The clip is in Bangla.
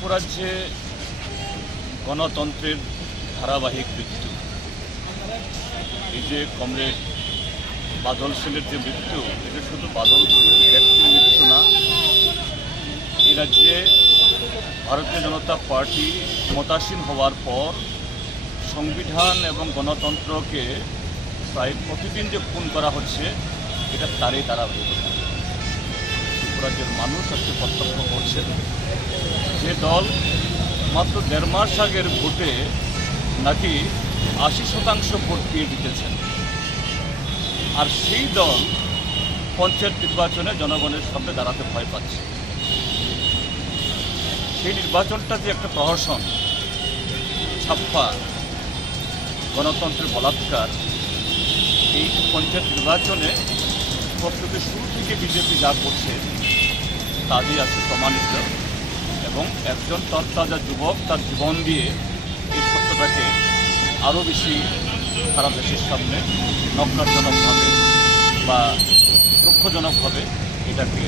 ত্রিপুরাজ্যে গণতন্ত্রের ধারাবাহিক মৃত্যু। এই যে কমরেড বাদল সেনের যে মৃত্যু এটা শুধু বাদল ব্যক্তির মৃত্যু না, এই রাজ্যে ভারতীয় জনতা পার্টি ক্ষমতাসীন হওয়ার পর সংবিধান এবং গণতন্ত্রকে প্রায় প্রতিদিন যে খুন করা হচ্ছে, এটা তারই ধারাবাহিকতা। ত্রিপুরাজ্যের মানুষ আজকে প্রত্যক্ষ করছেন। দল মাত্র দেড় মাস আগের ভোটে নাকি আশি শতাংশ ভোট পেয়ে জিতেছেন। আর সেই দল পঞ্চায়েত নির্বাচনে জনগণের সামনে দাঁড়াতে ভয় পাচ্ছে। সেই নির্বাচনটা যে একটা প্রহসন, ছাপ্পা, গণতন্ত্রের বলাৎকার, এই পঞ্চায়েত নির্বাচনে প্রস্তুতি শুরু থেকে বিজেপি যা করছে তা দিয়ে আছে প্রমাণিত। এবং একজন তরতাজা যুবক তার জীবন দিয়ে এই সত্যটাকে আরও বেশি সারা দেশের সামনে নক্কারজনকভাবে বা দুঃখজনকভাবে এটাকে